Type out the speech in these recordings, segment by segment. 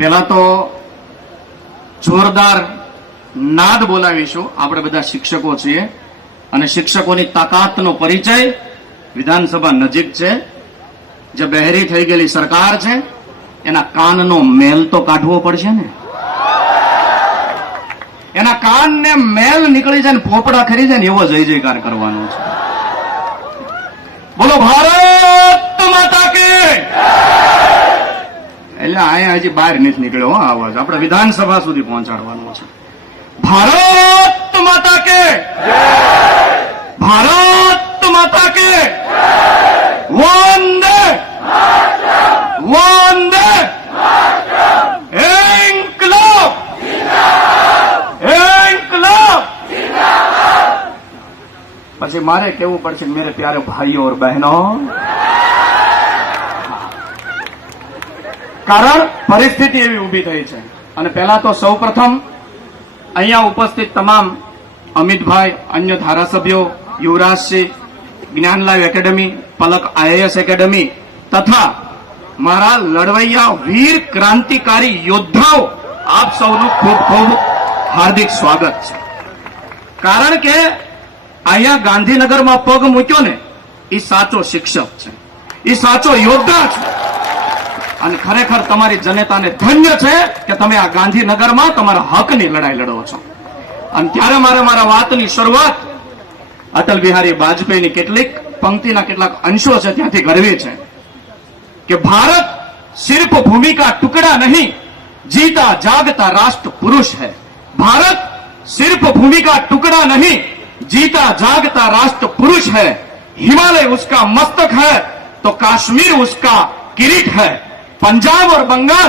પહેલા તો જોરદાર નાદ બોલાવીશું. આપણે બધા શિક્ષકો છીએ અને શિક્ષકોની તાકાતનો પરિચય વિધાનસભા નજીક છે. જે બહેરી થઈ ગયેલી સરકાર છે એના કાનનો મેલ તો કાઢવો પડશે ને. એના કાનને મેલ નીકળી જાય ને પોપડા ખરી જાય ને એવો જય જયકાર કરવાનો છે. બોલો ભારત માતા કે. એટલે અહીંયા હજી બહાર નથી નીકળ્યો અવાજ. આપણે વિધાનસભા સુધી પહોંચાડવાનો છે. ભારત માતા કે. ભારત માતા કે. વંદે વંદે ઇન્કલાબ ઇન્કલાબ. પછી મારે કેવું પડશે મેરે પ્યારે ભાઈઓ और બહેનો, કારણ પરિસ્થિતિ એવી ઉભી થઈ છે. અને પહેલા તો સૌપ્રથમ અહીંયા ઉપસ્થિત તમામ અમિતભાઈ, અન્ય ધારાસભ્યો, યુવરાજસિંહ, જ્ઞાન લાઈવ એકેડમી, પલક આઈએએસ એકેડમી તથા મારા લડવૈયા વીર ક્રાંતિકારી યોદ્ધાઓ, આપ સૌનું ખૂબ ખૂબ હાર્દિક સ્વાગત છે. કારણ કે અહીંયા ગાંધીનગરમાં પગ મૂક્યો ને એ સાચો શિક્ષક છે, એ સાચો યોદ્ધા છે. અને ખરેખર તમારી જનતાને ધન્ય છે કે તમે આ ગાંધીનગરમાં તમારા હકની લડાઈ લડો છો. અને ત્યારે મારે મારા વાતની શરૂઆત અટલ બિહારી વાજપેયીની કેટલીક પંક્તિના કેટલાક અંશો છે ત્યાંથી કરવી છે કે ભારત સિર્ફ ભૂમિ કા ટુકડા નહીં, जीता जागता राष्ट्र पुरुष है. भारत सिर्फ भूमि का टुकड़ा नहीं, जीता जागता राष्ट्र पुरुष है. हिमालय उसका मस्तक है तो कश्मीर उसका किरीट है. पंजाब और बंगाल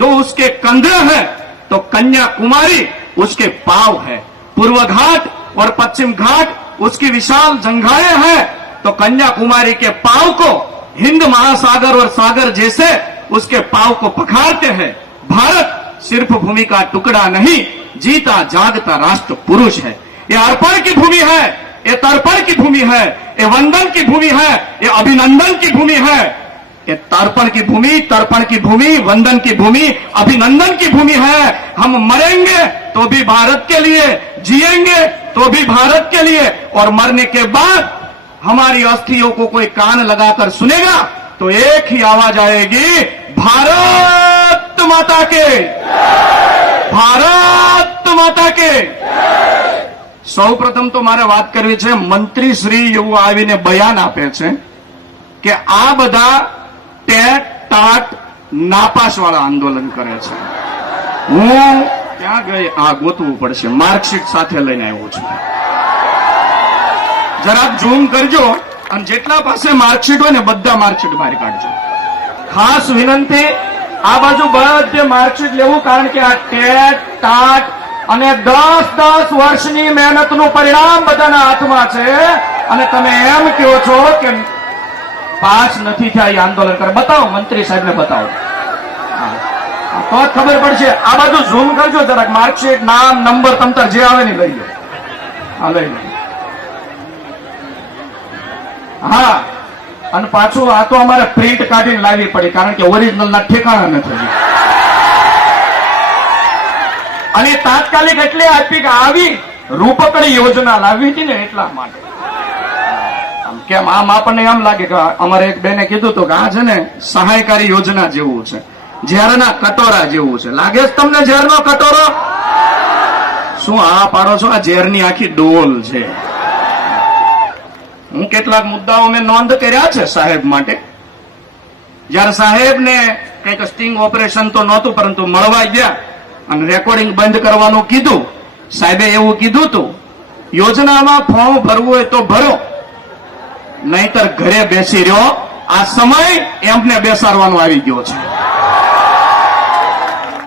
दो उसके कंधे हैं तो कन्याकुमारी उसके पांव है. पूर्व घाट और पश्चिम घाट उसकी विशाल जंघाएं हैं तो कन्याकुमारी के पांव को हिंद महासागर और सागर जैसे उसके पांव को पखारते हैं. भारत सिर्फ भूमि का टुकड़ा नहीं, जीता जागता राष्ट्र पुरुष है. ये अर्पण की भूमि है, ये तर्पण की भूमि है, ये वंदन की भूमि है, ये अभिनंदन की भूमि है. ये तर्पण की भूमि, तर्पण की भूमि, वंदन की भूमि, अभिनंदन की भूमि है. हम मरेंगे तो भी भारत के लिए, जिएंगे तो भी भारत के लिए, और मरने के बाद हमारी अस्थियों को कोई कान लगाकर सुनेगा तो एक ही आवाज आएगी, भारत माता के, ભારત માતા કે. સૌપ્રથમ તો મારે વાત કરવી છે, મંત્રી શ્રી એવું આવીને બયાન આપે છે કે આ બધા ટેટ ટાટ નાપાસ વાળા આંદોલન કરે છે. હું ત્યાં ગઈ, આ ગોતવું પડશે, માર્કશીટ સાથે લઈને આવ્યો છું. જરાક ઝૂમ કરજો અને જેટલા પાસે માર્કશીટ હોય ને બધા માર્કશીટ બહાર કાઢજો. ખાસ વિનંતી, આ બાજુ બધે માર્કશીટ લેવું, કારણ કે આ ટેટ ટાટ અને 10-10 વર્ષની મહેનતનું પરિણામ બધાના હાથમાં છે. અને તમે એમ કહો છો કે પાસ નથી થયા એ આંદોલન કરે. બતાવો, મંત્રી સાહેબને બતાવો, તો જ ખબર પડશે. આ બાજુ ઝૂમ કરજો જરાક, માર્કશીટ, નામ, નંબર, તમતર જે આવે ને લઈ લો. હા, લઈ લો. હા, અને પાછું આ તો અમારે પ્રિન્ટ કાઢીને લાવવી પડી, કારણ કે ઓરિજિનલ ના ઠેકાણા નથી. અને તાત્કાલિક એટલે આપી કે આવી રૂપકડી યોજના લાવવી હતી ને એટલા માટે. કેમ આમ આપણને એમ લાગે કે અમારે એક બેને કીધું હતું કે આ છે ને સહાયકારી યોજના જેવું છે, ઝેરના કટોરા જેવું છે. લાગે છે તમને ઝેરનો કટોરો? શું આ પાડો છો? આ ઝેરની આખી ડોલ છે. હું કેટલાક મુદ્દાઓ મેં નોંધ કર્યા છે સાહેબ માટે. જયારે સાહેબને કંઈક સ્ટિંગ ઓપરેશન તો નહોતું, પરંતુ મળવા ગયા અને રેકોર્ડિંગ બંધ કરવાનું કીધું. સાહેબે એવું કીધું હતું, યોજનામાં ફોર્મ ભરવું હોય તો ભરો, નહીતર ઘરે બેસી રહ્યો. આ સમય એમને બેસાડવાનો આવી ગયો છે.